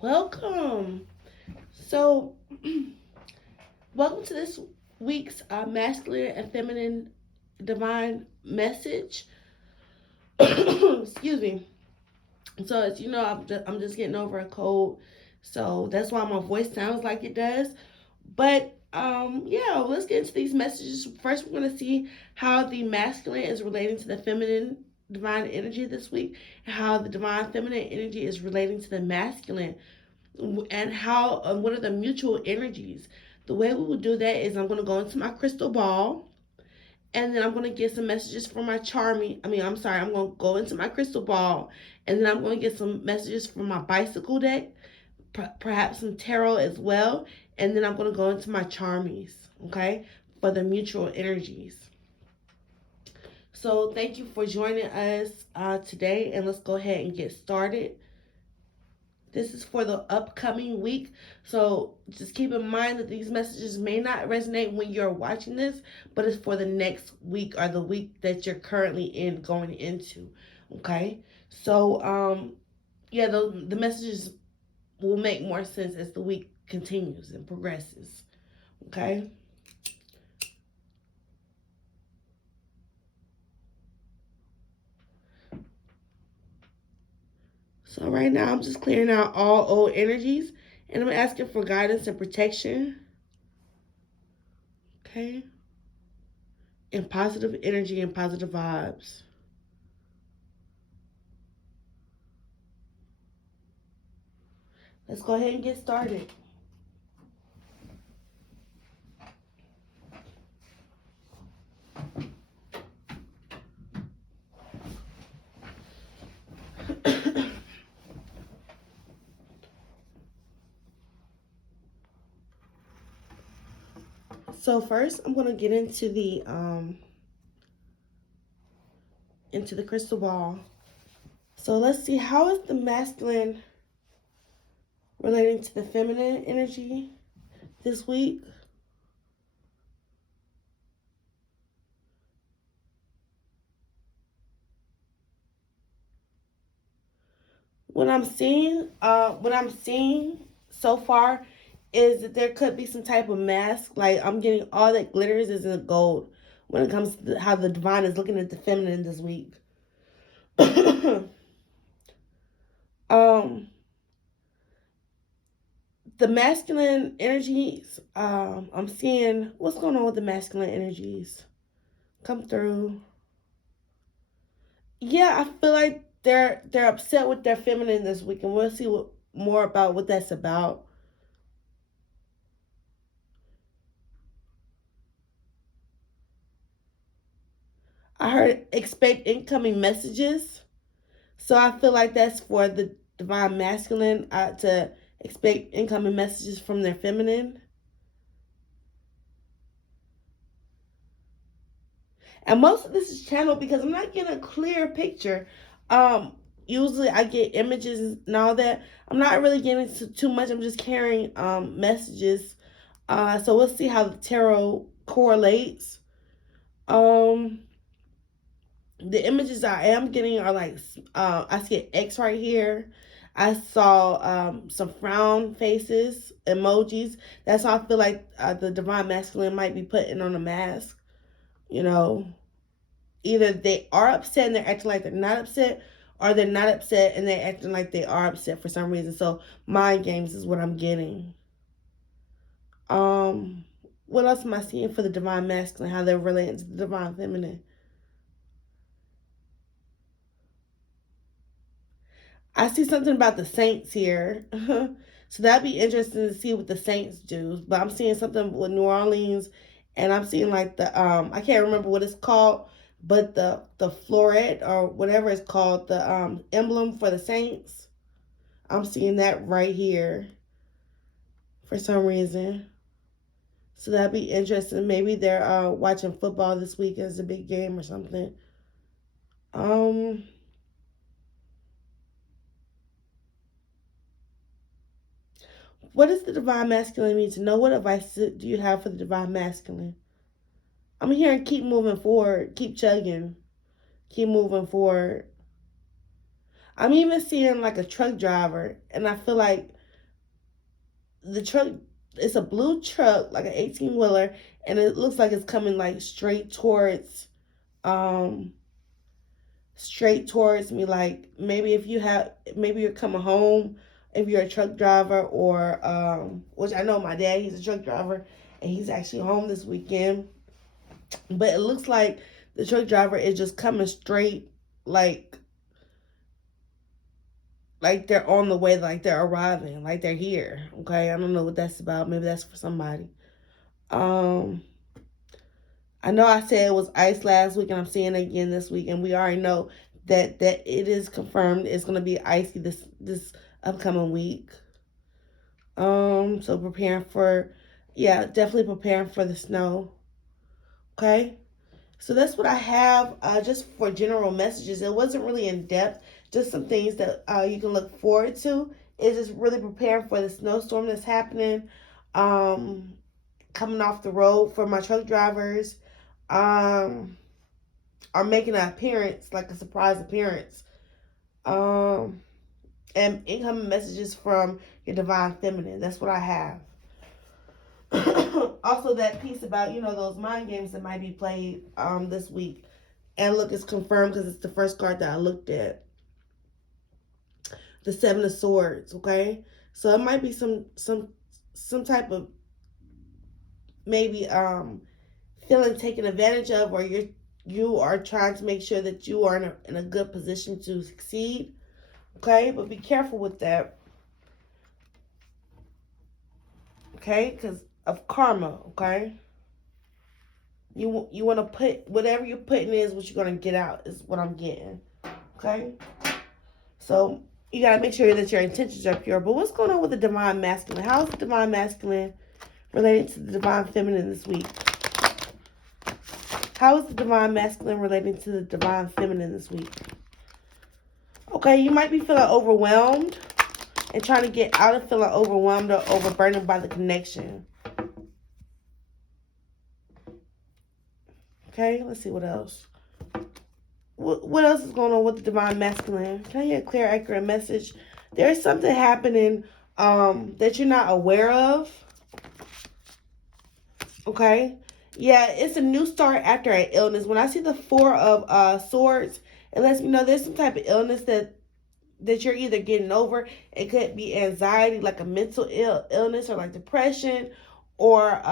Welcome. So, welcome to this week's masculine and feminine divine message. Excuse me. So, as you know, I'm just getting over a cold, so that's why my voice sounds like it does. But yeah, let's get into these messages. First, we're gonna see how the masculine is relating to the feminine divine energy this week, and how the divine feminine energy is relating to the masculine and how what are the mutual energies. The way we will do that is I'm going to go into my crystal ball, and then I'm going to get some messages from my charming I'm sorry, I'm going to go into my crystal ball, and then I'm going to get some messages from my bicycle deck, perhaps some tarot as well, and then I'm going to go into my charmies, okay, for the mutual energies. So thank you for joining us today, and let's go ahead and get started. This is for the upcoming week. So just keep in mind that these messages may not resonate when you're watching this, but it's for the next week or the week that you're currently in going into. Okay. So yeah, the messages will make more sense as the week continues and progresses. Okay. So right now I'm just clearing out all old energies, and I'm asking for guidance and protection. Okay. And positive energy and positive vibes. Let's go ahead and get started. So first, I'm gonna get into the crystal ball. So let's see, how is the masculine relating to the feminine energy this week? What I'm seeing so far is that there could be some type of mask. Like I'm getting all that glitters is in gold when it comes to how the divine is looking at the feminine this week. um, the masculine energies. I'm seeing what's going on with the masculine energies. Come through. Yeah, I feel like they're upset with their feminine this week, and we'll see what more about what that's about. I heard expect incoming messages, so I feel like that's for the divine masculine to expect incoming messages from their feminine. And most of this is channeled because I'm not getting a clear picture. Um, Usually I get images and all that. I'm not really getting too much. I'm just carrying messages. So we'll see how the tarot correlates. Um, the images I am getting are like I see an X right here. I saw some frown faces, emojis. That's how I feel like the divine masculine might be putting on a mask. You know, either they are upset and they're acting like they're not upset, or they're not upset and they're acting like they are upset for some reason. So mind games is what I'm getting. Um, what else am I seeing for the divine masculine? How they're relating to the divine feminine? I see something about the saints here. So that'd be interesting to see what the saints do. But I'm seeing something with New Orleans, and I'm seeing like the I can't remember what it's called, but the floret or whatever it's called, the emblem for the saints. I'm seeing that right here for some reason. So that'd be interesting. Maybe they're watching football this week as a big game or something. Um, what does the divine masculine need to know? What advice do you have for the divine masculine? I'm hearing keep moving forward, keep chugging, keep moving forward. I'm even seeing like a truck driver, and I feel like the truck, it's a blue truck, like an 18-wheeler, and it looks like it's coming like um straight towards me. Like maybe you're coming home if you're a truck driver, or which I know my dad, he's a truck driver, and he's actually home this weekend. But it looks like the truck driver is just coming straight, like they're on the way, like they're arriving, like they're here. Okay, I don't know what that's about. Maybe that's for somebody. Um, I know I said it was ice last week, and I'm seeing it again this week, and we already know that it is confirmed it's going to be icy this upcoming week. So preparing for, yeah, definitely preparing for the snow. Okay. So that's what I have, just for general messages. It wasn't really in depth, just some things that you can look forward to. It's just really preparing for the snowstorm that's happening, um, coming off the road for my truck drivers, um, are making an appearance, like a surprise appearance, um, and incoming messages from your divine feminine. That's what I have. Also, that piece about, those mind games that might be played this week. And look, it's confirmed because it's the first card that I looked at. The Seven of Swords, okay? So it might be some type of, maybe feeling taken advantage of, or you are trying to make sure that you are in a good position to succeed, okay? But be careful with that, okay? Because of karma, okay? You want to put whatever you're putting in is what you're going to get out, is what I'm getting, okay? So you got to make sure that your intentions are pure. But what's going on with the divine masculine? How is the divine masculine related to the divine feminine this week? How is the divine masculine relating to the divine feminine this week? Okay, you might be feeling overwhelmed and trying to get out of feeling overwhelmed or overburdened by the connection. Okay, let's see what else. What else is going on with the divine masculine? Can I get a clear, accurate message? There's something happening that you're not aware of. Okay? Yeah, it's a new start after an illness. When I see the Four of Swords, it lets me know there's some type of illness that you're either getting over. It could be anxiety, like a mental illness, or like depression, or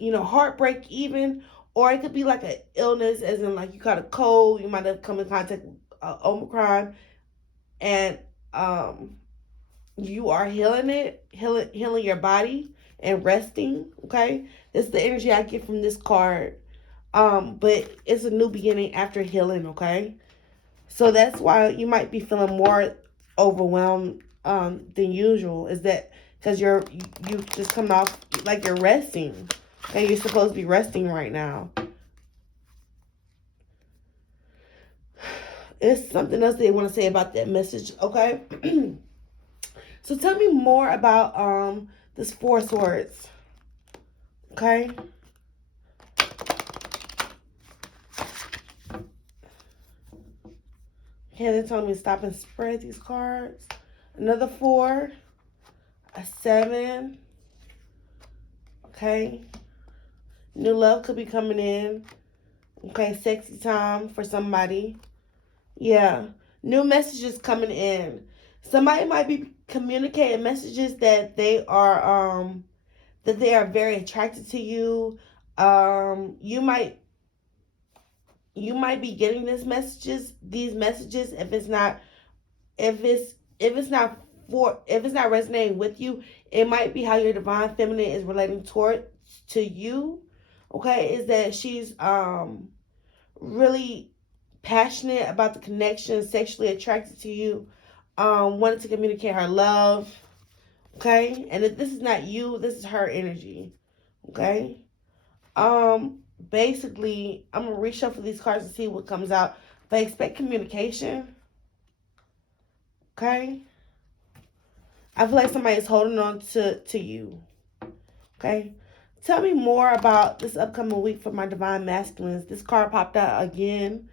heartbreak even. Or it could be like an illness, as in like you caught a cold, you might have come in contact with Omicron, and you are healing your body and resting. Okay, this is the energy I get from this card. But it's a new beginning after healing. Okay, so that's why you might be feeling more overwhelmed than usual. Is that because you just coming off, like you're resting? Okay, you're supposed to be resting right now. It's something else they want to say about that message, okay? So tell me more about this Four Swords, okay? Okay, they're telling me to stop and spread these cards. Another 4, a 7, okay? New love could be coming in. Okay, sexy time for somebody. Yeah, new messages coming in. Somebody might be communicating messages that they are very attracted to you. You might be getting these messages if it's not resonating with you. It might be how your divine feminine is relating to you. Okay, is that she's really passionate about the connection, sexually attracted to you, wanted to communicate her love. Okay, and if this is not you, this is her energy. Okay, basically, I'm gonna reshuffle these cards to see what comes out. But expect communication. Okay, I feel like somebody is holding on to you. Okay, tell me more about this upcoming week for my divine masculines. This card popped out again.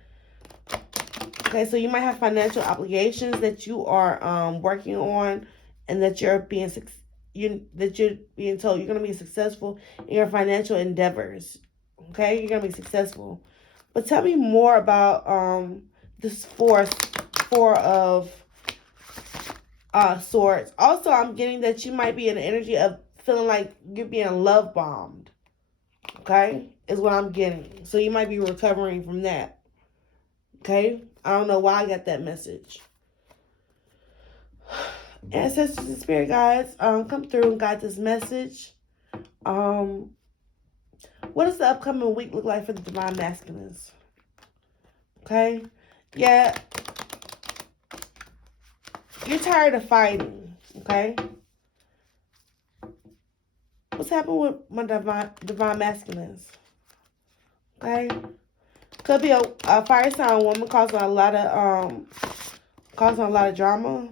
Okay, so you might have financial obligations that you are working on, and that you're being you're being told you're gonna be successful in your financial endeavors. Okay, you're gonna be successful. But tell me more about this four of swords. Also, I'm getting that you might be in the energy of feeling like you're being love bombed. Okay, is what I'm getting. So you might be recovering from that. Okay, I don't know why I got that message. Ancestors and spirit guides, come through and guide this message. Um, what does the upcoming week look like for the divine masculines? Okay, yeah, you're tired of fighting. Okay, what's happening with my divine masculines? Okay, could be a fire sign woman causing a lot of drama.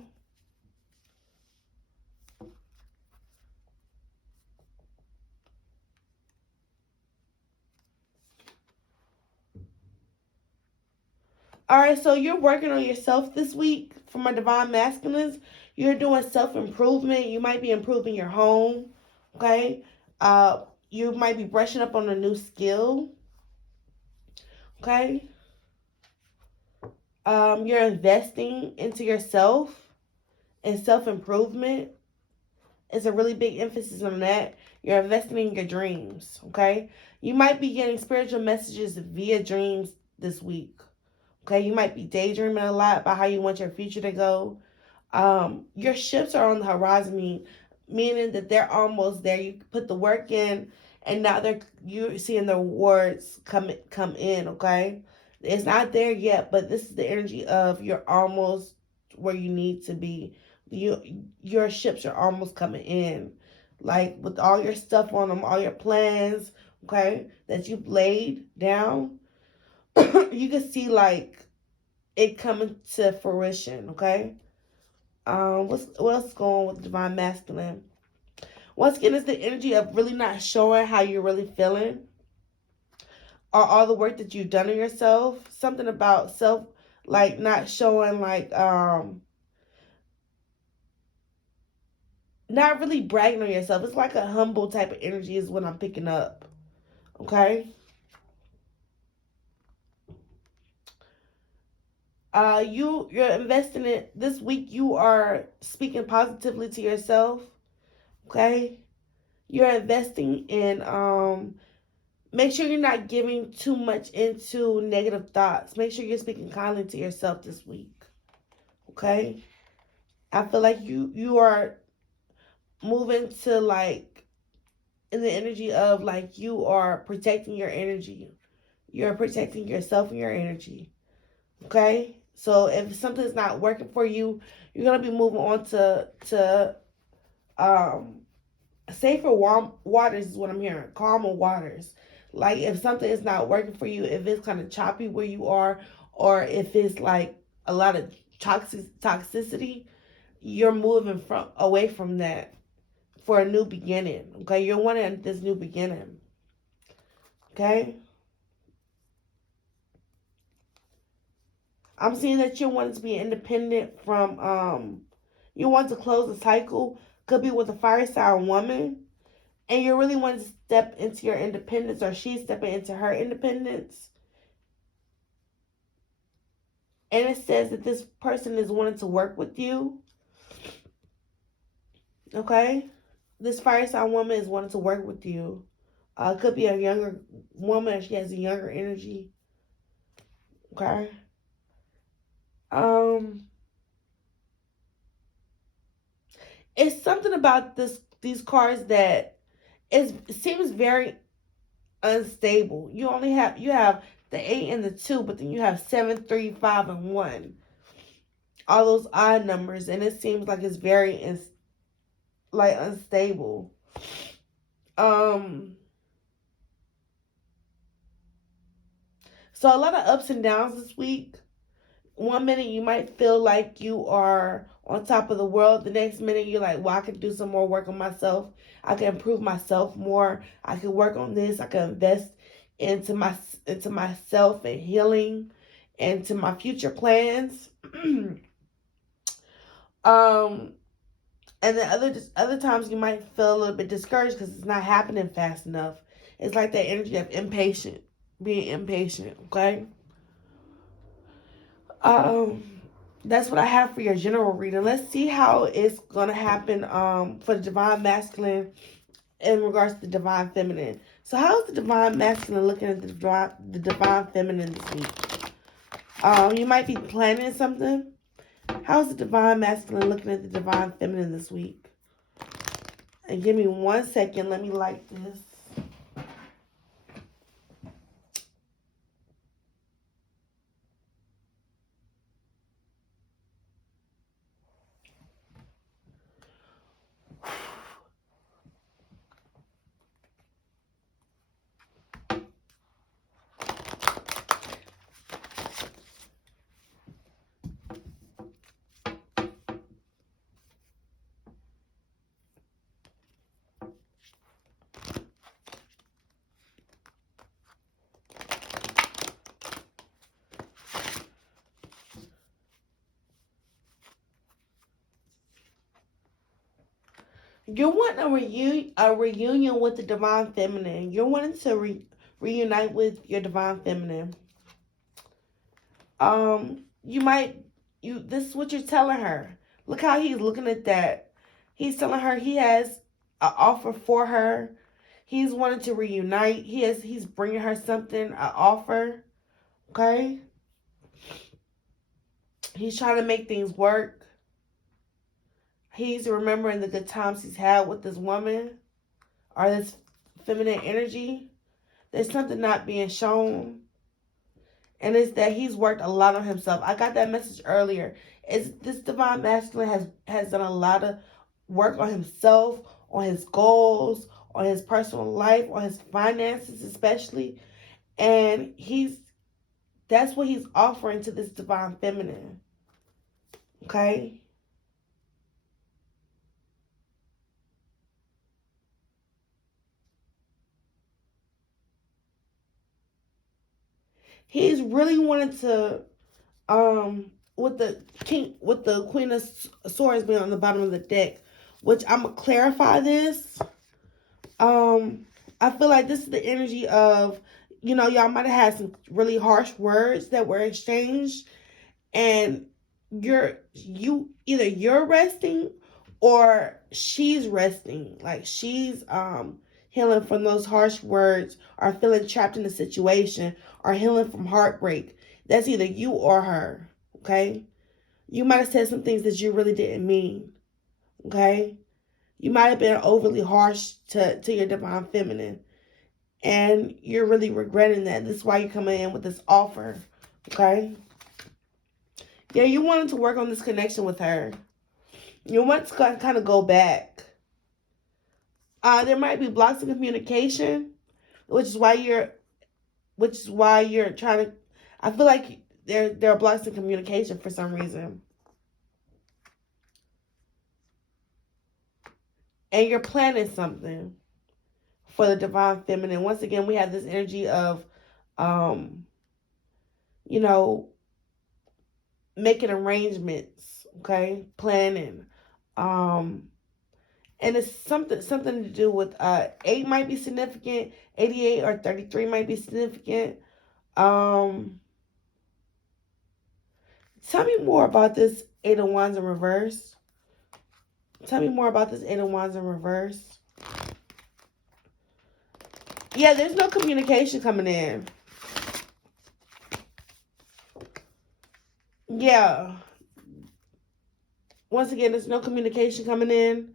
All right, so you're working on yourself this week for my divine masculines. You're doing self improvement. You might be improving your home. Okay, you might be brushing up on a new skill. Okay, you're investing into yourself and self improvement. It's a really big emphasis on that. You're investing in your dreams. Okay, you might be getting spiritual messages via dreams this week. Okay, you might be daydreaming a lot about how you want your future to go. Your ships are on the horizon, meaning that they're almost there. You put the work in, and now you're seeing the rewards come in. Okay, it's not there yet, but this is the energy of you're almost where you need to be. Your ships are almost coming in, like with all your stuff on them, all your plans. Okay, that you've laid down. You can see like it coming to fruition. Okay. What's going on with divine masculine? Once again, it's the energy of really not showing how you're really feeling, or all the work that you've done on yourself. Something about self, like not showing, like not really bragging on yourself. It's like a humble type of energy is what I'm picking up. Okay. You're investing in this week. You are speaking positively to yourself. Okay. You're investing in make sure you're not giving too much into negative thoughts. Make sure you're speaking kindly to yourself this week. Okay? I feel like you are moving to like in the energy of like you are protecting your energy. You're protecting yourself and your energy. Okay? So if something's not working for you, you're gonna be moving on to um safer waters is what I'm hearing. Calmer waters. Like if something is not working for you, if it's kind of choppy where you are, or if it's like a lot of toxicity, you're moving from away from that for a new beginning. Okay, you're wanting this new beginning. Okay, I'm seeing that you want to be independent from you want to close the cycle. Could be with a fire sign woman, and you really want to step into your independence, or she's stepping into her independence. And it says that this person is wanting to work with you. Okay, this fire sign woman is wanting to work with you. Could be a younger woman, if she has a younger energy. Okay. Um, it's something about these cards that it seems very unstable. You have the 8 and the 2, but then you have 7, 3, 5, and 1. All those odd numbers, and it seems like it's very like unstable. Um, so a lot of ups and downs this week. One minute you might feel like you are on top of the world. The next minute you're like, well, I can do some more work on myself. I can improve myself more. I can work on this. I can invest into myself and healing and to my future plans. um And then other times you might feel a little bit discouraged because it's not happening fast enough. It's like that energy of impatient, being impatient. Okay. Um, that's what I have for your general reading. Let's see how it's gonna happen. For the divine masculine in regards to the divine feminine. So how's the divine masculine looking at the divine feminine this week? You might be planning something. How's the divine masculine looking at the divine feminine this week? And give me 1 second. Let me light this. You're wanting a reunion with the divine feminine. You're wanting to reunite with your divine feminine. You might this is what you're telling her. Look how he's looking at that. He's telling her he has an offer for her. He's wanting to reunite. He's bringing her something, an offer. Okay? He's trying to make things work. He's remembering the good times he's had with this woman or this feminine energy. There's something not being shown. And it's that he's worked a lot on himself. I got that message earlier. Is this divine masculine has done a lot of work on himself, on his goals, on his personal life, on his finances especially. And that's what he's offering to this divine feminine. Okay? He's really wanted to with the Queen of Swords being on the bottom of the deck, which I'm gonna clarify this. I feel like this is the energy of, y'all might have had some really harsh words that were exchanged, and you're resting or she's resting. Like she's healing from those harsh words or feeling trapped in a situation or healing from heartbreak. That's either you or her. Okay? You might have said some things that you really didn't mean. Okay? You might have been overly harsh to your divine feminine. And you're really regretting that. This is why you're coming in with this offer. Okay? Yeah, you wanted to work on this connection with her. You want to kind of go back. There might be blocks in communication, which is why you're trying to. I feel like there are blocks in communication for some reason, and you're planning something for the divine feminine. Once again, we have this energy of, um, you know, making arrangements. Okay, planning. Um, and it's something to do with 8 might be significant, 88 or 33 might be significant. Um, Tell me more about this 8 of Wands in reverse. Tell me more about this 8 of Wands in reverse. Yeah, there's no communication coming in. Yeah. Once again, there's no communication coming in.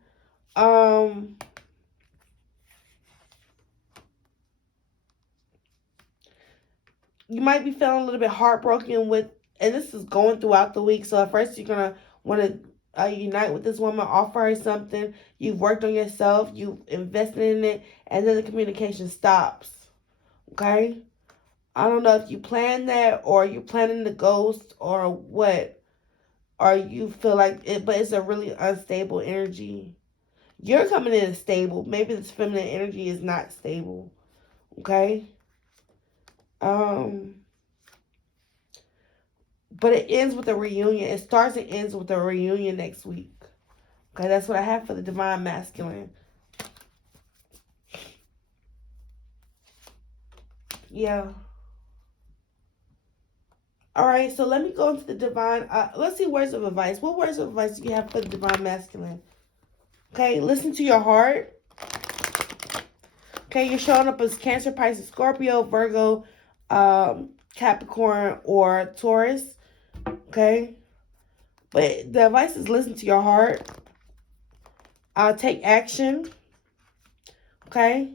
You might be feeling a little bit heartbroken and this is going throughout the week. So at first you're gonna want to unite with this woman, offer her something. You've worked on yourself, you've invested in it, and then the communication stops. Okay. I don't know if you plan that or you're planning the ghost or what, or you feel like it, but it's a really unstable energy. You're coming in stable. Maybe this feminine energy is not stable. Okay. Um, but it ends with a reunion. It starts and ends with a reunion next week. Okay, that's what I have for the divine masculine. Yeah. All right, so let me go into the divine. Let's see words of advice. What words of advice do you have for the divine masculine? Okay, listen to your heart. Okay, you're showing up as Cancer, Pisces, Scorpio, Virgo, Capricorn, or Taurus. Okay, but the advice is listen to your heart. Take action. Okay,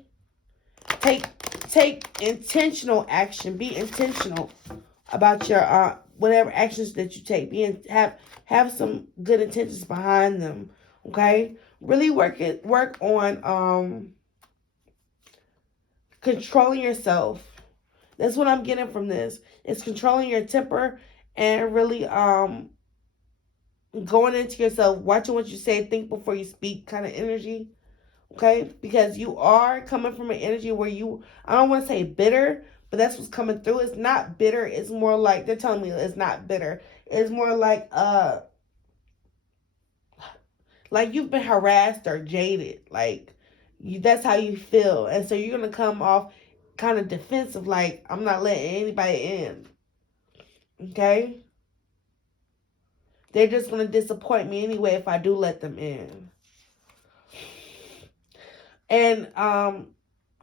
take take intentional action. Be intentional about your whatever actions that you take. Have some good intentions behind them. Okay, really work on controlling yourself. That's what I'm getting from this. It's controlling your temper and really going into yourself, watching what you say, think before you speak kind of energy. Okay? Because you are coming from an energy where I don't want to say bitter, but that's what's coming through. It's not bitter. It's more like they're telling me it's not bitter. It's more like you've been harassed or jaded. Like that's how you feel. And so you're going to come off kind of defensive, like I'm not letting anybody in. Okay? They're just going to disappoint me anyway if I do let them in. And,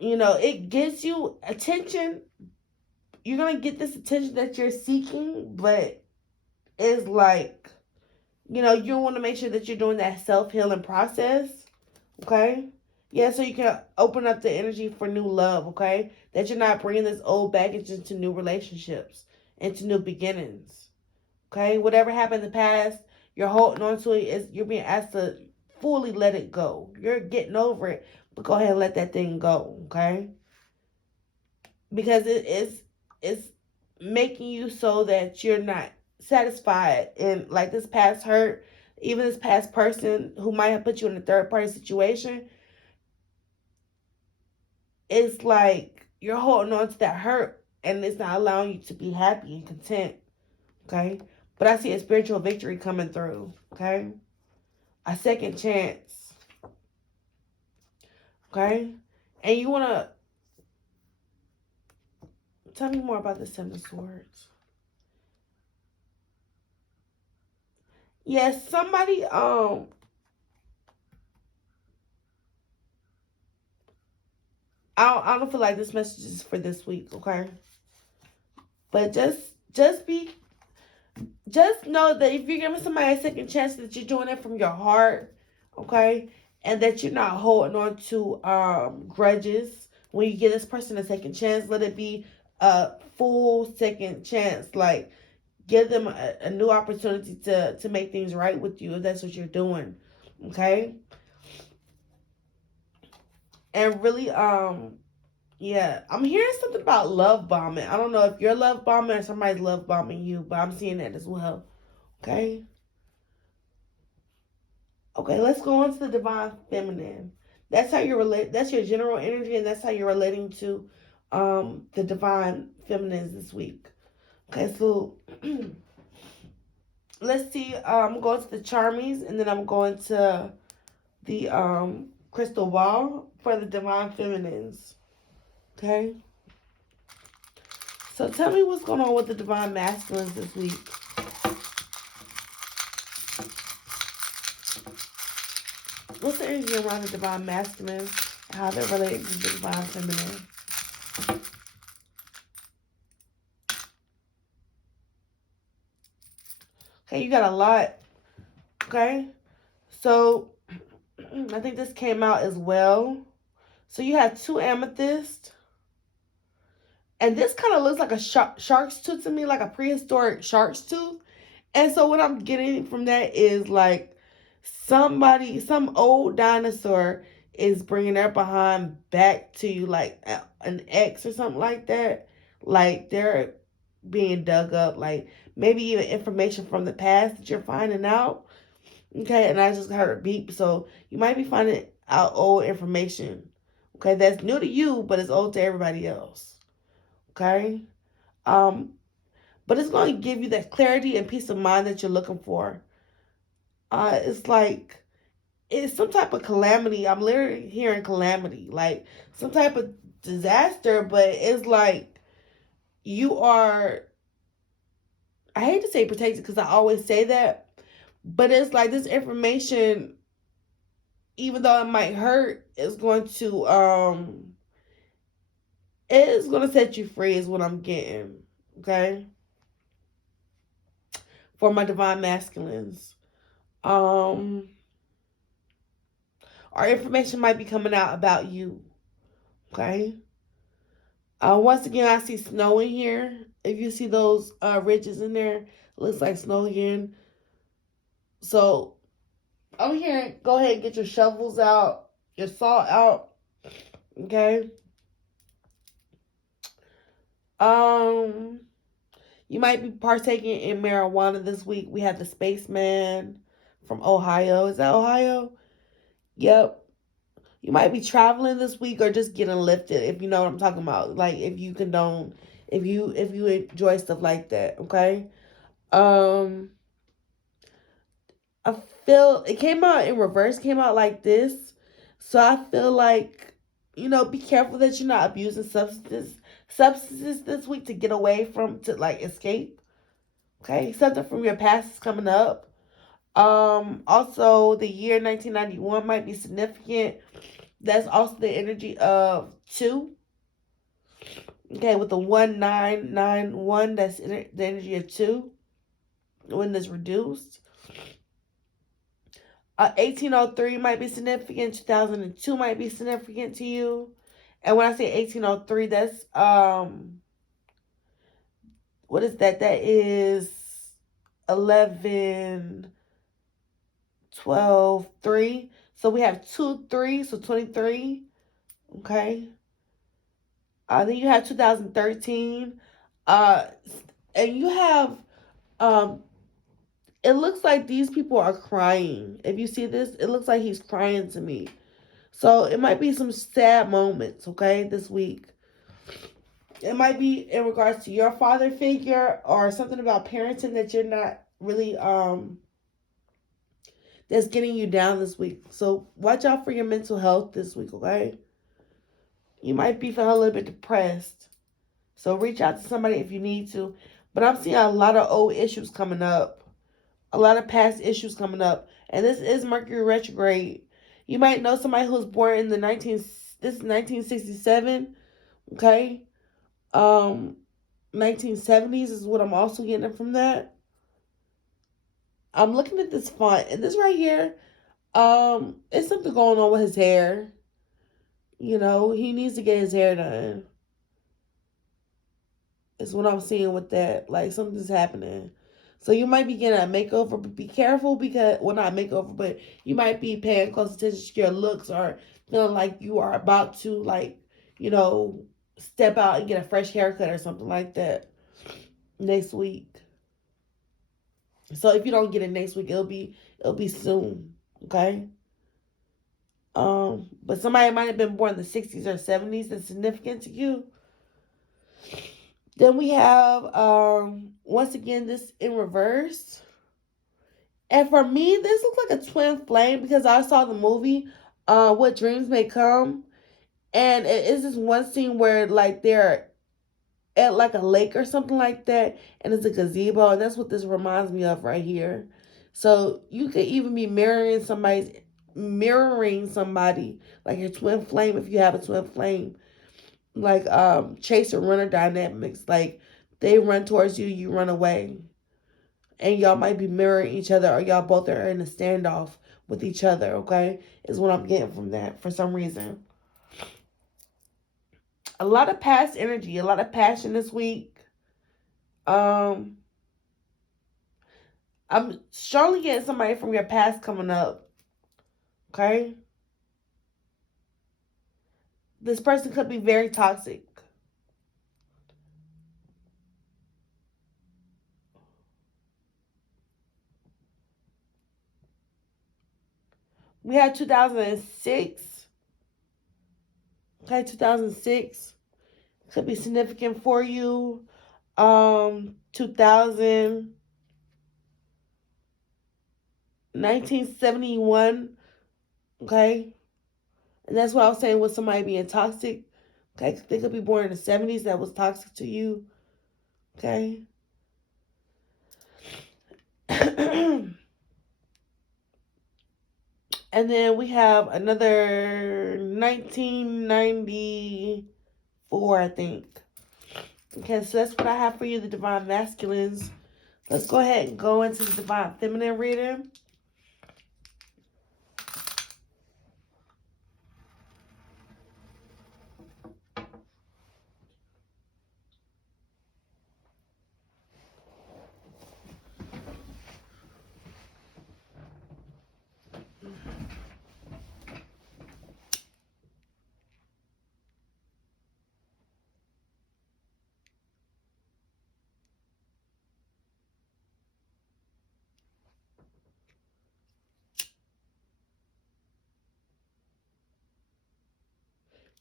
it gives you attention. You're going to get this attention that you're seeking, but it's like, you want to make sure that you're doing that self-healing process. Okay? Yeah, so you can open up the energy for new love, okay? That you're not bringing this old baggage into new relationships, into new beginnings. Okay? Whatever happened in the past, you're holding on to it. You're being asked to fully let it go. You're getting over it, but go ahead and let that thing go, okay? Because it's making you so that you're not satisfied. And like this past hurt, even this past person who might have put you in a third party situation, it's like you're holding on to that hurt and it's not allowing you to be happy and content. Okay? But I see a spiritual victory coming through. Okay? A second chance. Okay? And you want to tell me more about the Seven of Swords. Yes, somebody, I don't feel like this message is for this week, okay? But just know that if you're giving somebody a second chance, that you're doing it from your heart, okay? And that you're not holding on to grudges. When you give this person a second chance, let it be a full second chance. Like, give them a new opportunity to make things right with you if that's what you're doing, okay? And really, yeah, I'm hearing something about love bombing. I don't know if you're love bombing or somebody's love bombing you, but I'm seeing that as well. Okay? Okay, let's go on to the divine feminine. That's how you relate. That's your general energy, and that's how you're relating to the divine feminines this week. Okay, so let's see. I'm going to the charmies, and then I'm going to the crystal ball for the divine feminines. Okay. So tell me what's going on with the divine masculines this week. What's the energy around the divine masculine and how they're related to the divine feminine? Okay, you got a lot. Okay. So I think this came out as well. So you have two amethyst. And this kind of looks like a shark's tooth to me, like a prehistoric shark's tooth. And so what I'm getting from that is like some old dinosaur is bringing their behind back to you, like an ex or something like that. Like they're being dug up, like maybe even information from the past that you're finding out. Okay, and I just heard a beep, so you might be finding out old information. Okay, that's new to you, but it's old to everybody else. Okay, um, but it's going to give you that clarity and peace of mind that you're looking for. It's like it's some type of calamity. I'm literally hearing calamity, like some type of disaster, but it's like you are, I hate to say protected because I always say that, but it's like this information, even though it might hurt, is going to it is going to set you free is what I'm getting. Okay, for my divine masculines. Um our information might be coming out about you. Okay. Once again, I see snow in here. If you see those ridges in there, it looks like snow again. So I'm here. Go ahead and get your shovels out, your salt out. Okay. Um, you might be partaking in marijuana this week. We have the spaceman from Ohio. Is that Ohio? Yep. You might be traveling this week or just getting lifted, if you know what I'm talking about. Like if you condone, if you enjoy stuff like that. Okay. Um, I feel it came out in reverse, came out like this. So I feel like, be careful that you're not abusing substances this week to get away from to like escape. Okay. Something from your past is coming up. Also the year 1991 might be significant. That's also the energy of two. Okay, with the 1991, that's the energy of two when it's reduced. 1803 might be significant. 2002 might be significant to you. And when I say 1803, that's what is that? That is 11, 12, 3. So we have 2, 3, so 23. Okay. Then you have 2013. Uh, and you have um it looks like these people are crying. If you see this, it looks like he's crying to me. So it might be some sad moments, okay, this week. It might be in regards to your father figure or something about parenting that you're not really that's getting you down this week. So watch out for your mental health this week, okay? You might be feeling a little bit depressed. So reach out to somebody if you need to. But I'm seeing a lot of old issues coming up. A lot of past issues coming up. And this is Mercury retrograde. You might know somebody who was born in the 1967, okay? 1970s is what I'm also getting from that. I'm looking at this font, and this right here, it's something going on with his hair. He needs to get his hair done. Is what I'm seeing with that. Like something's happening. So you might be getting a makeover, but be careful because, well, not makeover, but you might be paying close attention to your looks or feeling like you are about to, like, you know, step out and get a fresh haircut or something like that next week. So if you don't get it next week, it'll be soon. Okay. But somebody might have been born in the 60s or 70s that's significant to you. Then we have once again this in reverse. And for me, this looks like a twin flame because I saw the movie What Dreams May Come. And it is this one scene where like they're at like a lake or something like that, and it's a gazebo, and that's what this reminds me of right here. So you could even be mirroring somebody, like your twin flame if you have a twin flame, like chase or runner dynamics. Like they run towards you, you run away, and y'all might be mirroring each other, or y'all both are in a standoff with each other. Okay, is what I'm getting from that for some reason. A lot of past energy, a lot of passion this week. Um, I'm strongly getting somebody from your past coming up. Okay, this person could be very toxic. We had 2006. Okay, 2006 could be significant for you. 2000, 1971. Okay? And that's what I was saying with somebody being toxic. Okay? They could be born in the 70s that was toxic to you. Okay? And then we have another 1994, I think. Okay, so that's what I have for you, the Divine Masculines. Let's go ahead and go into the Divine Feminine reading.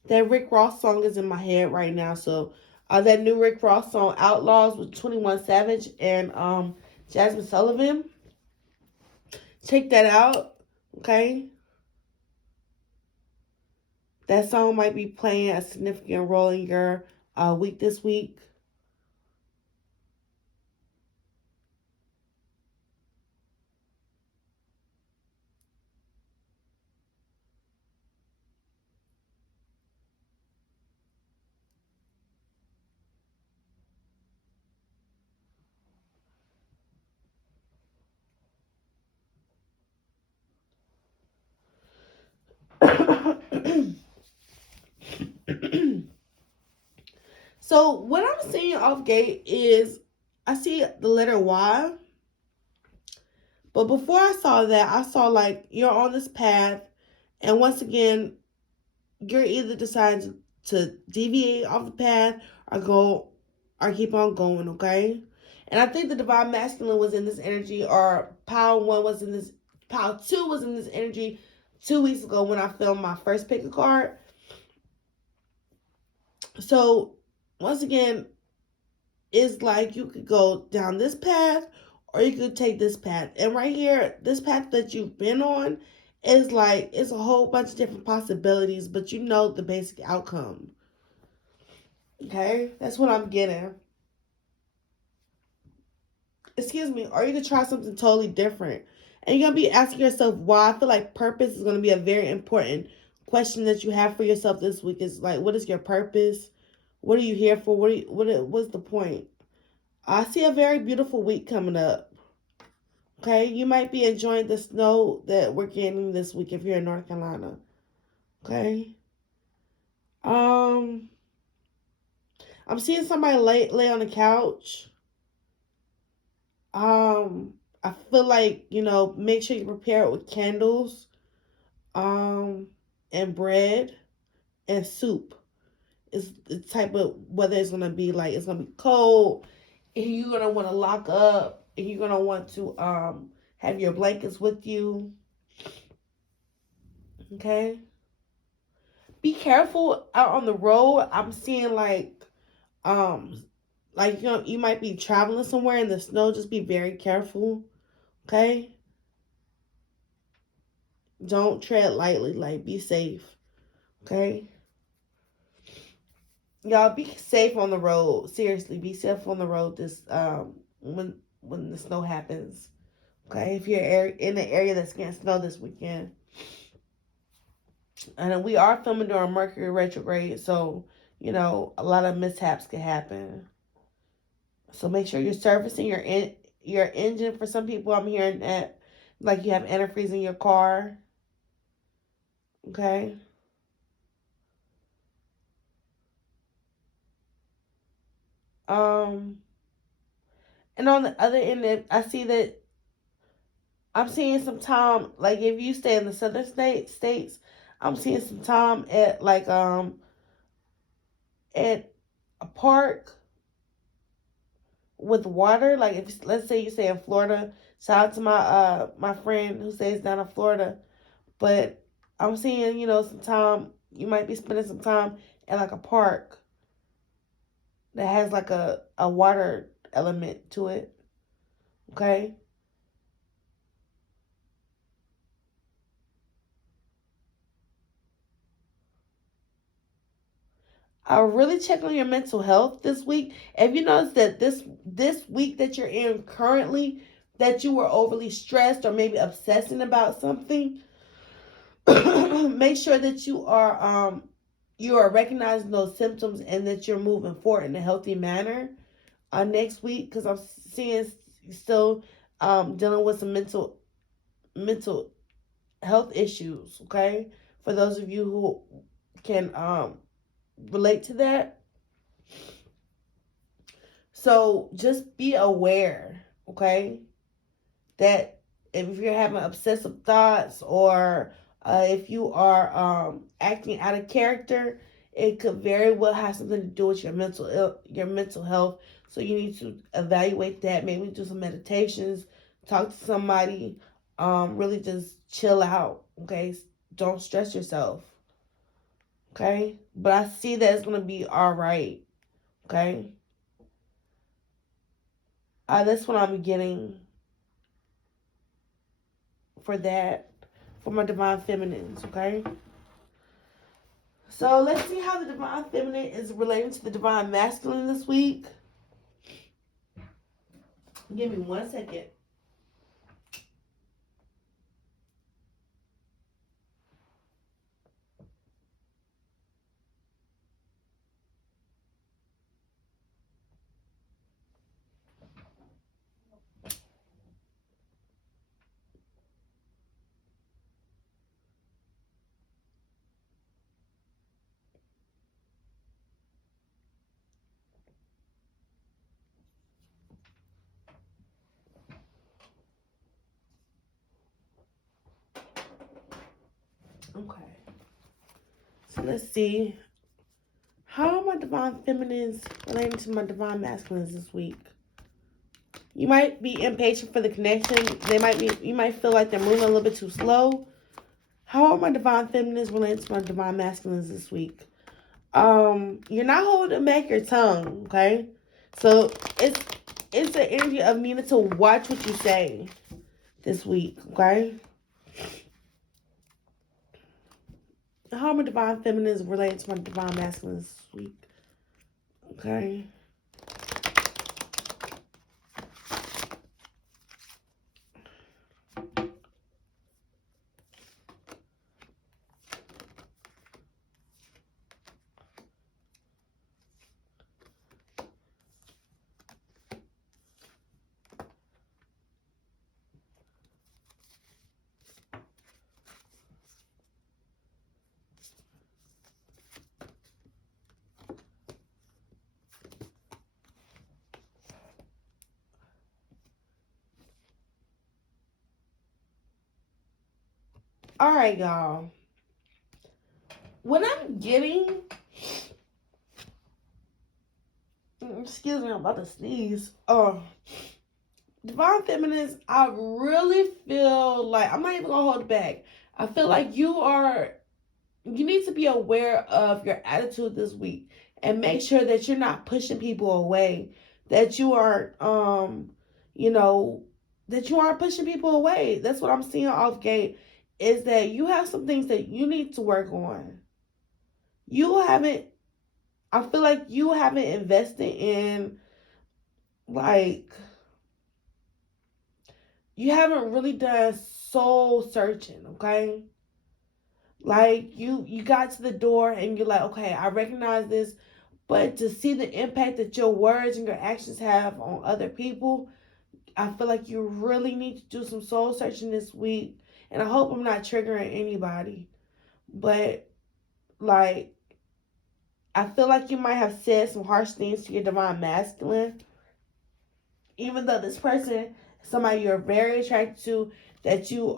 That Rick Ross song is in my head right now. So that new Rick Ross song, Outlaws, with 21 Savage and Jasmine Sullivan. Check that out. Okay. That song might be playing a significant role in your week this week. So what I'm seeing off gate is I see the letter Y. But before I saw that, I saw like you're on this path, and once again, you're either deciding to deviate off the path or go or keep on going, okay? And I think the Divine Masculine was in this energy, or Power One was in this, Power Two was in this energy 2 weeks ago when I filmed my first pick a card. So once again, it's like you could go down this path or you could take this path. And right here, this path that you've been on is like it's a whole bunch of different possibilities, but you know the basic outcome. Okay? That's what I'm getting. Excuse me, or you could try something totally different. And you're gonna be asking yourself why. I feel like purpose is gonna be a very important question that you have for yourself this week. Is like, what is your purpose? What are you here for? What's the point? I see a very beautiful week coming up. Okay, you might be enjoying the snow that we're getting this week if you're in North Carolina. Okay. Um, I'm seeing somebody lay on the couch. I feel like make sure you prepare it with candles, um, and bread and soup. It's the type of weather it's gonna be like. It's gonna be cold, and you're gonna want to lock up, and you're gonna want to have your blankets with you. Okay. Be careful out on the road. I'm seeing um you might be traveling somewhere in the snow. Just be very careful. Okay? Don't tread lightly, like be safe. Okay? Y'all be safe on the road. Seriously, be safe on the road this when the snow happens. Okay? If you're in the area that's getting snow this weekend. And we are filming during Mercury retrograde, so a lot of mishaps can happen. So make sure you're servicing your engine. For some people, I'm hearing that like you have antifreeze in your car. Okay. Um, and on the other end, I see that I'm seeing some time. Like if you stay in the southern states, I'm seeing some time at a park with water. Like if let's say you stay in Florida. Shout out to my friend who stays down in Florida. But I'm seeing, some time you might be spending some time at like a park that has like a water element to it. Okay? Really check on your mental health this week. If you notice that this week that you're in currently, that you were overly stressed or maybe obsessing about something, make sure that you are recognizing those symptoms and that you're moving forward in a healthy manner next week, because I'm seeing still dealing with some mental health issues. Okay, for those of you who can relate to that, so just be aware, okay, that if you're having obsessive thoughts or if you are acting out of character, it could very well have something to do with your mental health. So you need to evaluate that. Maybe do some meditations, talk to somebody, really just chill out. Okay, don't stress yourself. Okay, but I see that it's gonna be all right. Okay, that's what I'm getting for that, for my divine feminines. Okay. So let's see how the divine feminine is relating to the divine masculine this week. Give me 1 second. Okay. So let's see. How are my divine feminines relating to my divine masculines this week? You might be impatient for the connection. You might feel like they're moving a little bit too slow. How are my divine feminines relating to my divine masculines this week? You're not holding back your tongue, okay? So it's the energy of needing to watch what you say this week, okay? How my divine feminine is related to my divine masculine this week, okay? All right, y'all. What I'm getting, excuse me, I'm about to sneeze. Divine feminines, I really feel like I'm not even gonna hold it back. I feel like you need to be aware of your attitude this week and make sure that you're not pushing people away, that you aren't you know that you aren't pushing people away. That's what I'm seeing off gate, is that you have some things that you need to work on. You haven't I feel like you haven't invested in, like, you haven't really done soul searching, okay? Like you got to the door and you're like, okay, I recognize this, but to see the impact that your words and your actions have on other people, I feel like you really need to do some soul searching this week. And I hope I'm not triggering anybody, but like, I feel like you might have said some harsh things to your divine masculine, even though this person is somebody you're very attracted to, that you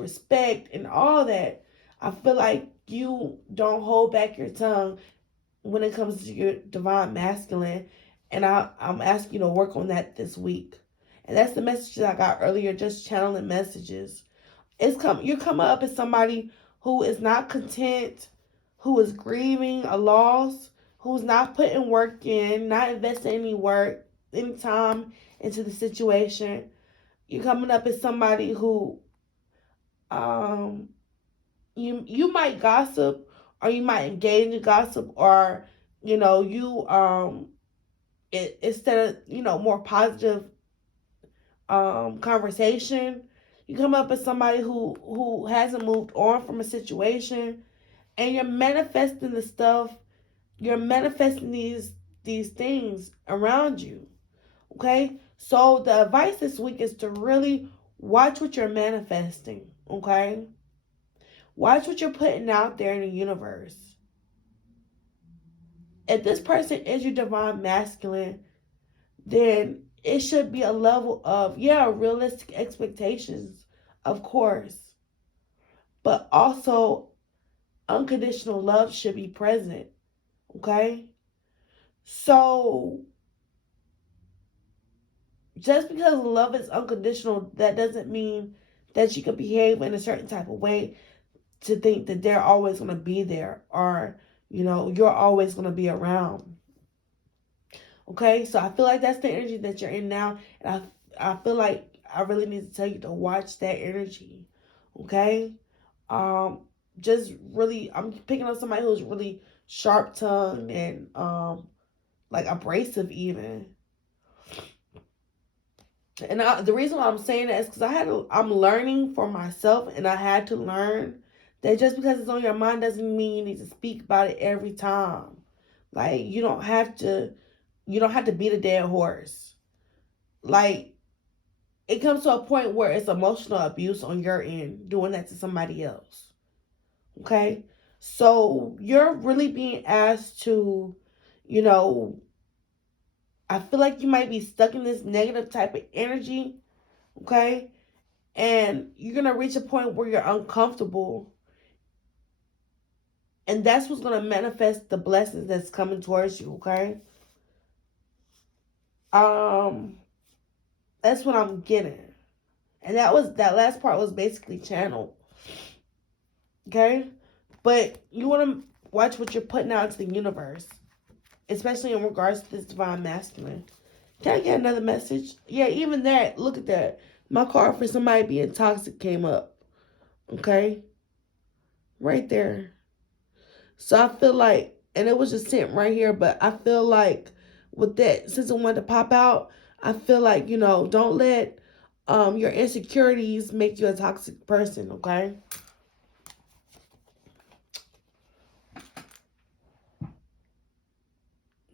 respect and all that. I feel like you don't hold back your tongue when it comes to your divine masculine, and I'm asking you to work on that this week. And that's the message that I got earlier, just channeling messages. You're coming up as somebody who is not content, who is grieving a loss, who's not putting work in, not investing any work, any time into the situation. You're coming up as somebody who you might gossip, or you might engage in gossip, or you instead of more positive conversation, you come up with somebody who hasn't moved on from a situation, and you're manifesting the stuff. You're manifesting these things around you. Okay, so the advice this week is to really watch what you're manifesting. Okay, watch what you're putting out there in the universe. If this person is your divine masculine, then it should be a level of, yeah, realistic expectations, of course, but also unconditional love should be present. Okay, so just because love is unconditional, that doesn't mean that you can behave in a certain type of way to think that they're always going to be there, or you're always going to be around. Okay, so I feel like that's the energy that you're in now, and I feel like I really need to tell you to watch that energy. Okay, um, just really, I'm picking up somebody who's really sharp tongued and like abrasive even. And the reason why I'm saying that is because I'm learning for myself, and I had to learn that just because it's on your mind doesn't mean you need to speak about it every time. Like you don't have to beat a dead horse. Like, it comes to a point where it's emotional abuse on your end doing that to somebody else. Okay? So you're really being asked to, you know, I feel like you might be stuck in this negative type of energy. Okay? And you're going to reach a point where you're uncomfortable. And that's what's going to manifest the blessings that's coming towards you. Okay? Um, that's what I'm getting. And that last part was basically channeled. Okay? But you want to watch what you're putting out into the universe, especially in regards to this divine masculine. Can I get another message? Yeah, even that. Look at that. My card for somebody being toxic came up. Okay? Right there. So I feel like, and it was just sent right here, but I feel like with that, since it wanted to pop out, I feel like, don't let your insecurities make you a toxic person, okay?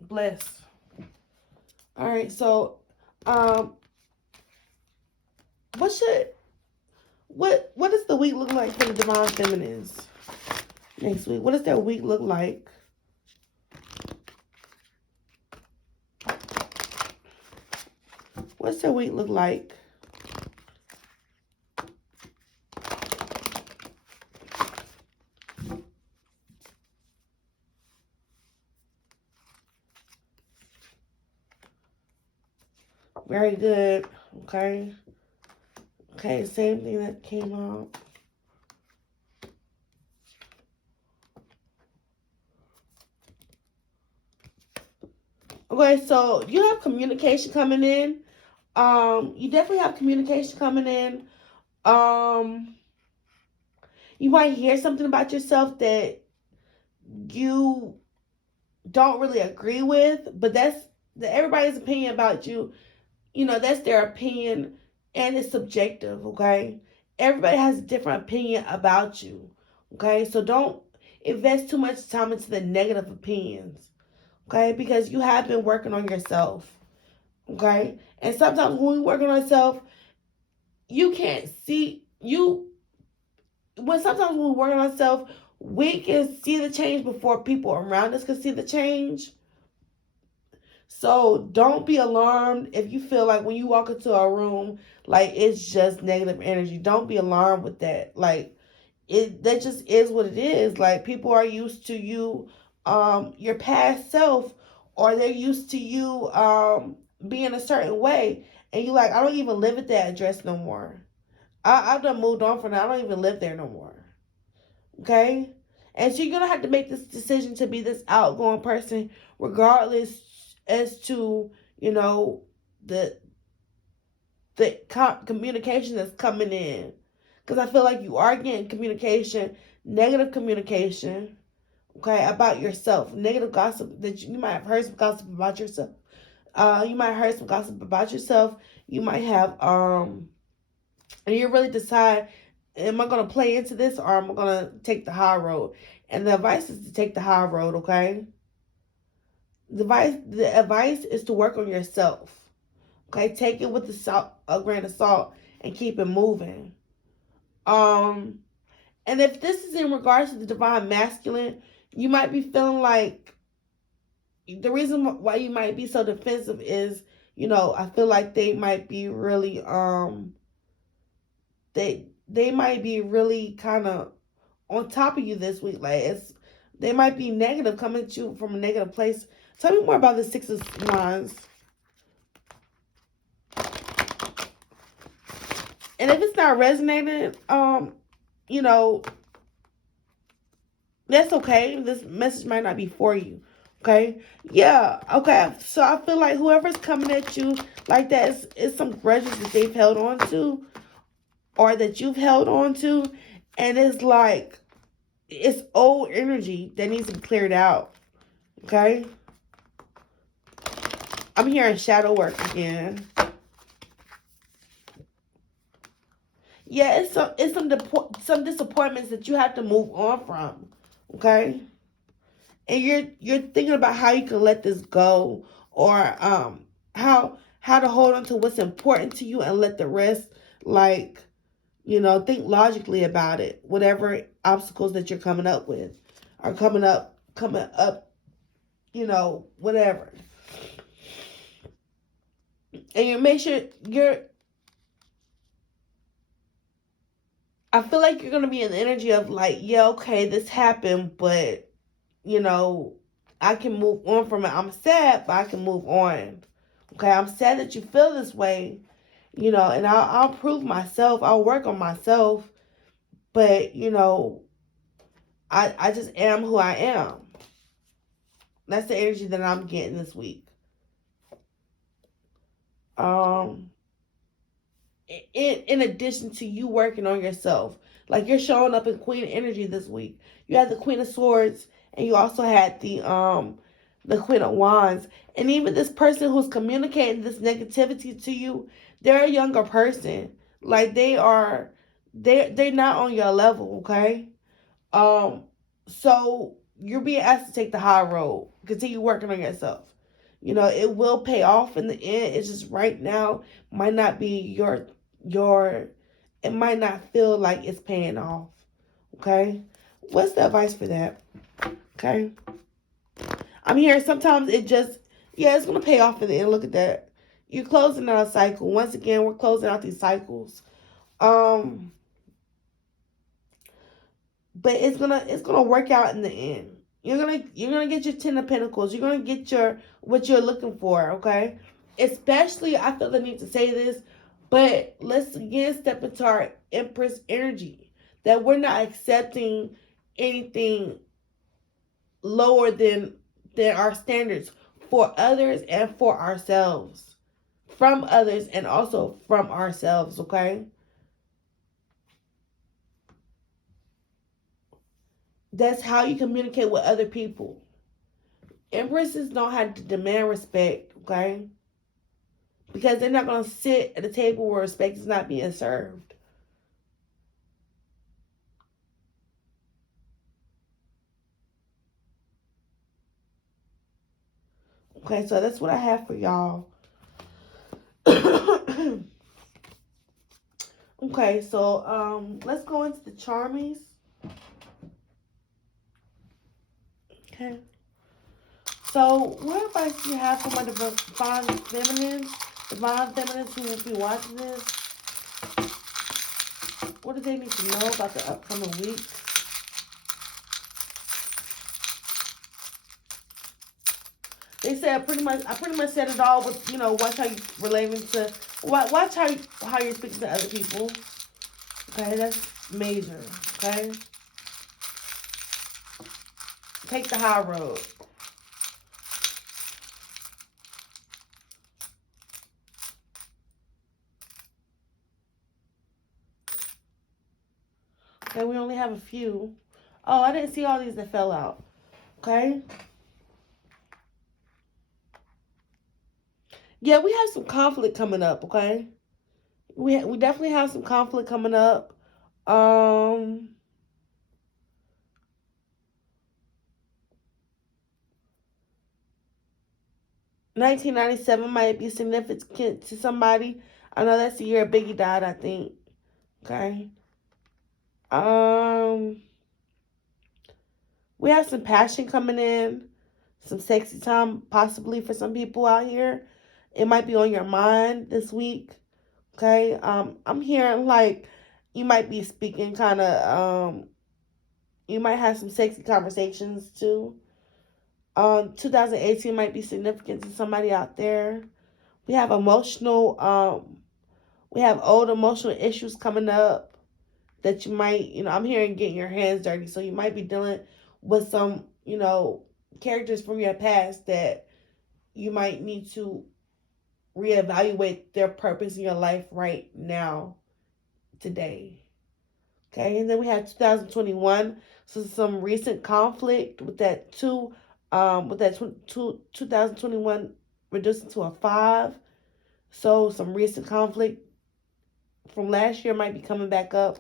Bless. All right, so um what should what does the week look like for the divine feminines next week? What does their week look like? What's their week look like? Very good. Okay. Okay, same thing that came out. Okay, so you have communication coming in. You definitely have communication coming in. You might hear something about yourself that you don't really agree with, but that's everybody's opinion about you. That's their opinion, and it's subjective. Okay, everybody has a different opinion about you. Okay, so don't invest too much time into the negative opinions. Okay, because you have been working on yourself. Okay, and sometimes when we work on ourselves, you can't see you when sometimes when we work on ourselves, we can see the change before people around us can see the change. So don't be alarmed if you feel like when you walk into a room, like it's just negative energy. Don't be alarmed with that. Like that just is what it is. Like people are used to you, your past self, or they're used to you being a certain way, and you like, I don't even live at that address no more. I've done moved on from that. I don't even live there no more. Okay? And so you're gonna have to make this decision to be this outgoing person, regardless as to, the communication that's coming in. Because I feel like you are getting communication, negative communication. okay, about yourself. Negative gossip that you might have heard some gossip about yourself. You might have heard some gossip about yourself. You might have and you really decide, am I gonna play into this or am I gonna take the high road? And the advice is to take the high road, okay? The advice is to work on yourself. Okay, take it with a grain of salt, and keep it moving. Um, and if this is in regards to the divine masculine, you might be feeling like the reason why you might be so defensive is, I feel like they might be really they might be really kind of on top of you this week. Like they might be negative, coming at you from a negative place. Tell me more about the Six of Wands. And if it's not resonating, you know, that's okay. This message might not be for you. Okay. Yeah. Okay. So I feel like whoever's coming at you like that is some grudges that they've held on to, or that you've held on to. And it's like, it's old energy that needs to be cleared out. Okay. I'm hearing shadow work again. Yeah, it's some disappointments that you have to move on from. Okay. And you're thinking about how you can let this go, or how to hold on to what's important to you and let the rest, like, think logically about it. Whatever obstacles that you're coming up with are coming up, whatever. And you make sure I feel like you're gonna be in the energy of like, yeah, okay, this happened, but you know, I can move on from it. I'm sad, but I can move on. Okay, I'm sad that you feel this way, and I'll prove myself. I'll work on myself, but I just am who I am. That's the energy that I'm getting this week. Um, in addition to you working on yourself, like you're showing up in Queen energy this week. You had the Queen of Swords, and you also had the Queen of Wands. And even this person who's communicating this negativity to you, they're a younger person. Like they're not on your level, okay? Um, so you're being asked to take the high road. Continue working on yourself. It will pay off in the end. It's just right now might not be your it might not feel like it's paying off. Okay? What's the advice for that? Okay? I'm hearing sometimes it just, yeah, it's gonna pay off in the end. Look at that. You're closing out a cycle. Once again, we're closing out these cycles. Um, but it's gonna work out in the end. You're gonna get your Ten of Pentacles. You're gonna get your what you're looking for. Okay, especially I feel the need to say this, but let's again step into our Empress energy, that we're not accepting anything lower than our standards for others and for ourselves, from others and also from ourselves. Okay. That's how you communicate with other people. Empresses know how to demand respect, okay? Because they're not going to sit at a table where respect is not being served. Okay, so that's what I have for y'all. Okay, so let's go into the charmies. Okay. So what advice do you have for my divine feminines? Divine feminines who will be watching this? What do they need to know about the upcoming week? They said pretty much. I pretty much said it all. With watch how you relating to. Watch how you're speaking to other people. Okay, that's major. Okay, take the high road. Okay, we only have a few. Oh, I didn't see all these that fell out. Okay. Yeah, we have some conflict coming up. Okay. We definitely have some conflict coming up. Um, 1997 might be significant to somebody. I know that's the year Biggie died, I think. Okay. Um, we have some passion coming in, some sexy time possibly for some people out here. It might be on your mind this week. Okay. I'm hearing like you might be speaking kind of you might have some sexy conversations too. 2018 might be significant to somebody out there. We have we have old emotional issues coming up that you might, I'm hearing getting your hands dirty. So you might be dealing with some, characters from your past that you might need to reevaluate their purpose in your life right now, today. Okay, and then we have 2021. So some recent conflict with that 2021 reducing to a 5. So some recent conflict from last year might be coming back up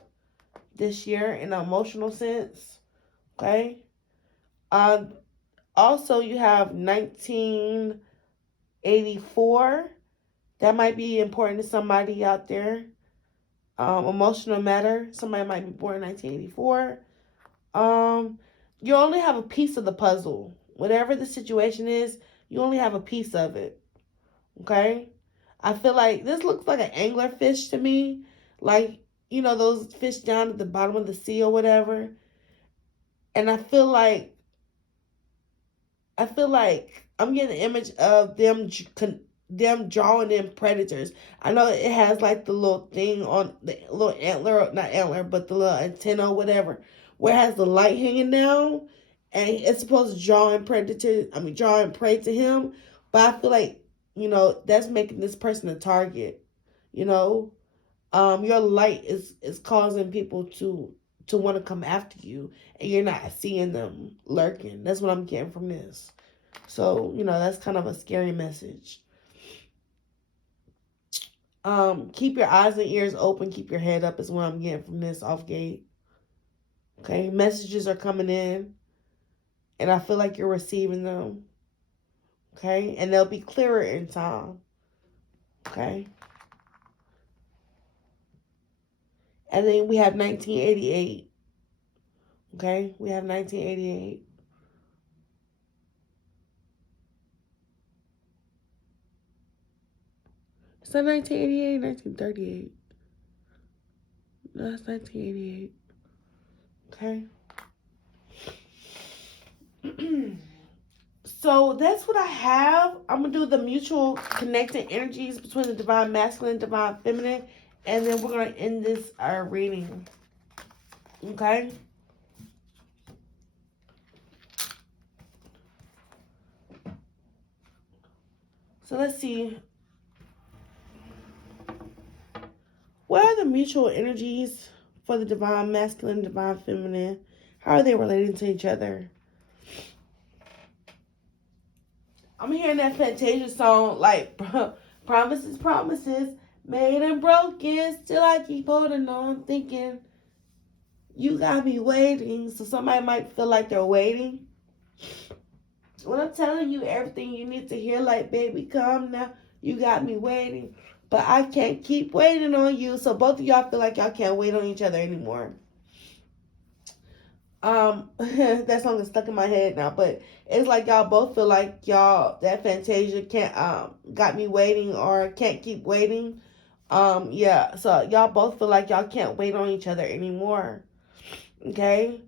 this year in an emotional sense. Okay. Um. Also, you have 1984. That might be important to somebody out there. Emotional matter. Somebody might be born in 1984. Um, you only have a piece of the puzzle. Whatever the situation is, you only have a piece of it. Okay? I feel like this looks like an angler fish to me. Like, those fish down at the bottom of the sea or whatever. And I feel like I'm getting the image of them drawing in predators. I know it has like the little thing on the little antler, not antler, but the little antenna, or whatever, where it has the light hanging down, and it's supposed to draw in predators. I mean, draw in prey to him. But I feel like that's making this person a target. You know, your light is causing people to want to come after you, and you're not seeing them lurking. That's what I'm getting from this. So, that's kind of a scary message. Keep your eyes and ears open, keep your head up is what I'm getting from this off gate. Okay, messages are coming in, and I feel like you're receiving them. Okay, and they'll be clearer in time. Okay, and then we have 1988. Okay, we have 1988. Is that 1988? 1938? No, that's 1988. Okay. So that's what I have. I'm gonna do the mutual connecting energies between the divine masculine and divine feminine, and then we're gonna end this reading. Okay. So let's see. What are the mutual energies for the divine masculine and divine feminine? How are they relating to each other? I'm hearing that Fantasia song like promises, promises, made and broken. Still I keep holding on, thinking you got me waiting. So somebody might feel like they're waiting. When I'm telling you everything you need to hear, like, baby, come now. You got me waiting. But I can't keep waiting on you. So both of y'all feel like y'all can't wait on each other anymore. That song is stuck in my head now, but it's like y'all both feel like y'all that Fantasia can't got me waiting or can't keep waiting. Yeah, so y'all both feel like y'all can't wait on each other anymore. Okay?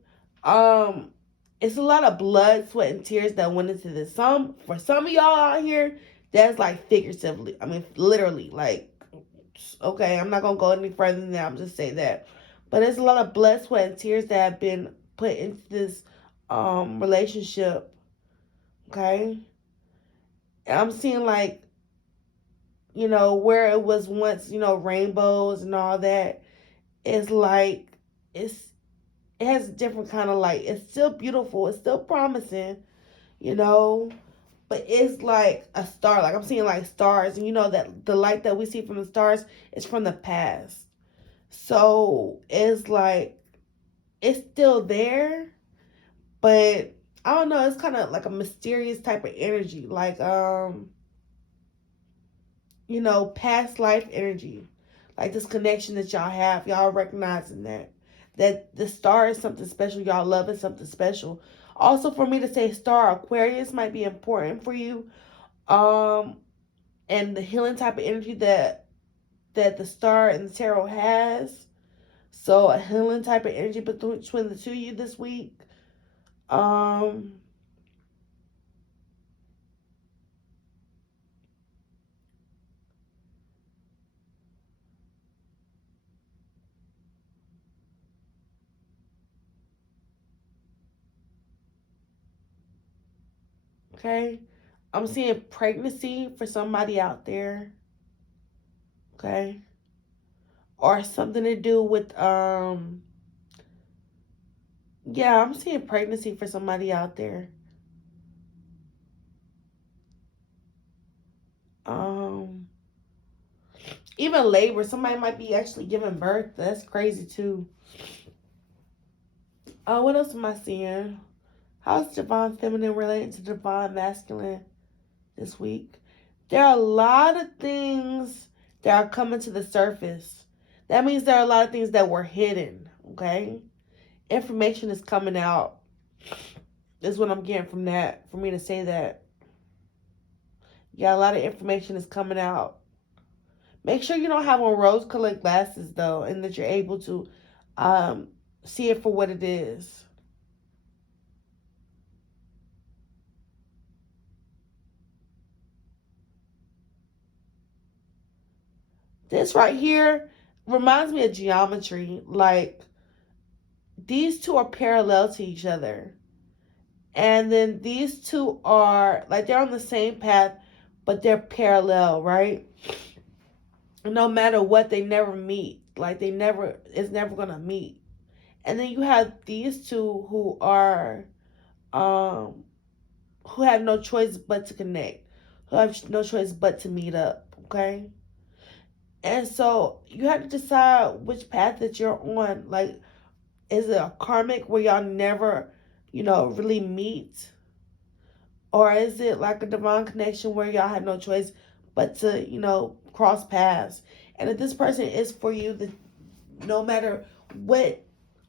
Um it's a lot of blood, sweat, and tears that went into this. For some of y'all out here, that's like figuratively. I mean literally, like, okay, I'm not gonna go any further than that. I'm just saying that. But there's a lot of blood, sweat, and tears that have been put into this relationship. Okay? And I'm seeing like, where it was once, rainbows and all that, it's like it has a different kind of light. It's still beautiful, it's still promising, you know, but it's like a star. Like I'm seeing like stars, and you know that the light that we see from the stars is from the past. So it's like it's still there, but I don't know. It's kind of like a mysterious type of energy, like past life energy, like this connection that y'all have. Y'all recognizing that the star is something special. Y'all love is something special. Also, for me to say star Aquarius might be important for you. Um, and the healing type of energy that the star and the tarot has. So a healing type of energy between the two of you this week. Um, okay. I'm seeing pregnancy for somebody out there. Okay. Or something to do with yeah, I'm seeing pregnancy for somebody out there. Um Even labor, somebody might be actually giving birth. That's crazy too. What else am I seeing? How's divine feminine related to divine masculine this week? There are a lot of things that are coming to the surface. That means there are a lot of things that were hidden, okay? Information is coming out. Is what I'm getting from that, for me to say that. Yeah, a lot of information is coming out. Make sure you don't have on rose colored glasses though, and that you're able to um, see it for what it is. This right here reminds me of geometry. Like these two are parallel to each other. And then these two are like they're on the same path, but they're parallel, right? No matter what, they never meet. Like it's never gonna meet. And then you have these two um who have no choice but to connect, who have no choice but to meet up. Okay, and so you have to decide which path that you're on. Like, is it a karmic where y'all never, really meet, or is it like a divine connection where y'all have no choice but to, cross paths? And if this person is for you, the no matter what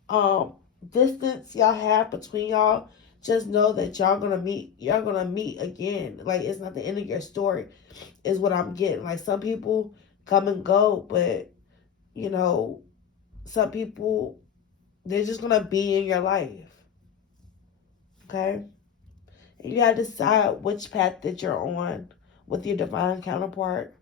um distance y'all have between y'all, just know that y'all gonna meet again. Like it's not the end of your story, is what I'm getting. Like some people come and go, but you know, some people, they're just gonna be in your life. Okay? And you have to decide which path that you're on with your divine counterpart.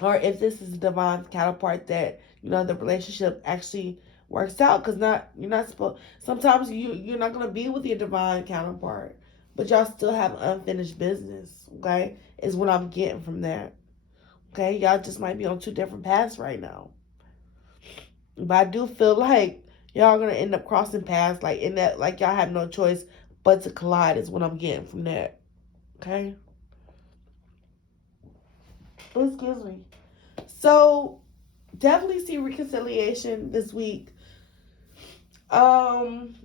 Or if this is a divine counterpart that, the relationship actually works out. Because you're not supposed, sometimes you're not gonna be with your divine counterpart, but y'all still have unfinished business. Okay, is what I'm getting from that. Okay, y'all just might be on two different paths right now, but I do feel like y'all gonna end up crossing paths, like in that, like y'all have no choice but to collide, is what I'm getting from that. Okay. Excuse me. So definitely see reconciliation this week.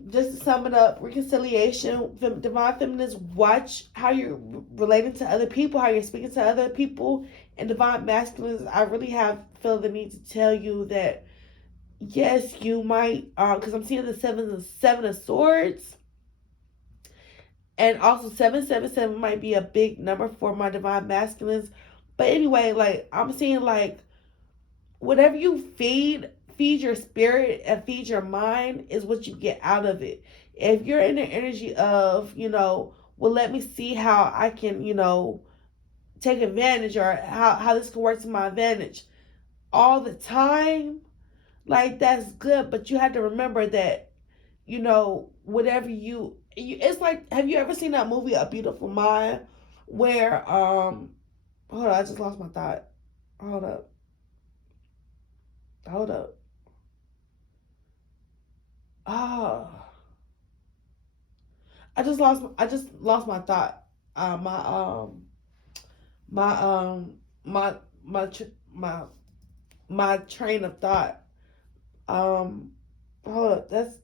Just to sum it up, reconciliation, divine feminists, watch how you're relating to other people, how you're speaking to other people, and divine masculines. I really have feel the need to tell you that yes, you might, because I'm seeing the seven of swords, and also 777 might be a big number for my divine masculines. But anyway, like I'm seeing like whatever you feed your spirit and feed your mind is what you get out of it. If you're in the energy of, well, let me see how I can, take advantage, or how this can work to my advantage all the time, like that's good. But you have to remember that, whatever it's like, have you ever seen that movie A Beautiful Mind, where hold on, I just lost my thought. Hold up. Hold up. Oh, I just lost my thought. My my my my my my train of thought. Um, oh, that's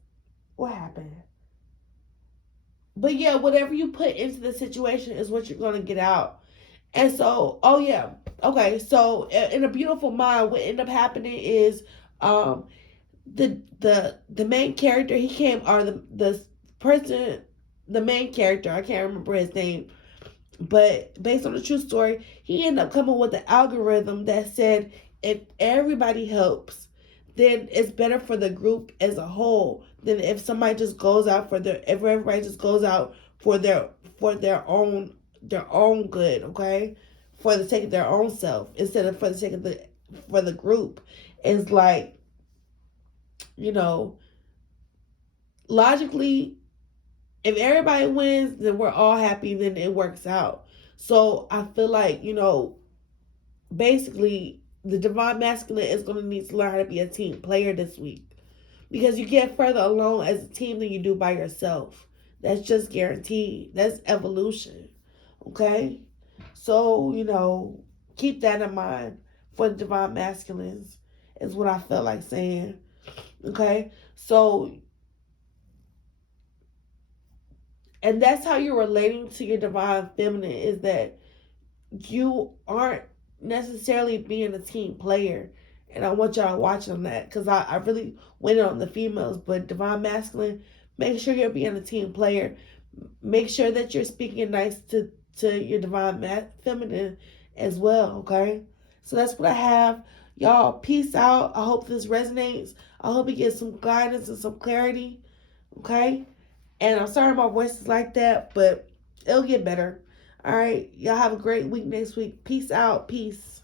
what happened. But yeah, whatever you put into the situation is what you're gonna get out. And so, oh yeah, okay. So in a beautiful mind, what ended up happening is, um, the main character he came, or the person, the main character, I can't remember his name, but based on the true story, he ended up coming with an algorithm that said if everybody helps, then it's better for the group as a whole than if somebody just goes out for their if everybody just goes out for their own good, okay? For the sake of their own self instead of for the sake of the for the group. It's like, you know, logically, if everybody wins, then we're all happy, then it works out. So I feel like, basically the divine masculine is going to need to learn how to be a team player this week, because you get further along as a team than you do by yourself. That's just guaranteed. That's evolution. Okay? So, keep that in mind for the divine masculines, is what I felt like saying. Okay? So, and that's how you're relating to your divine feminine, is that you aren't necessarily being a team player. And I want y'all to watch on that, because I really went on the females, but divine masculine, make sure you're being a team player. Make sure that you're speaking nice to your divine feminine as well, okay? So that's what I have. Y'all, peace out. I hope this resonates. I hope you get some guidance and some clarity, okay? And I'm sorry my voice is like that, but it'll get better. All right. Y'all have a great week next week. Peace out. Peace.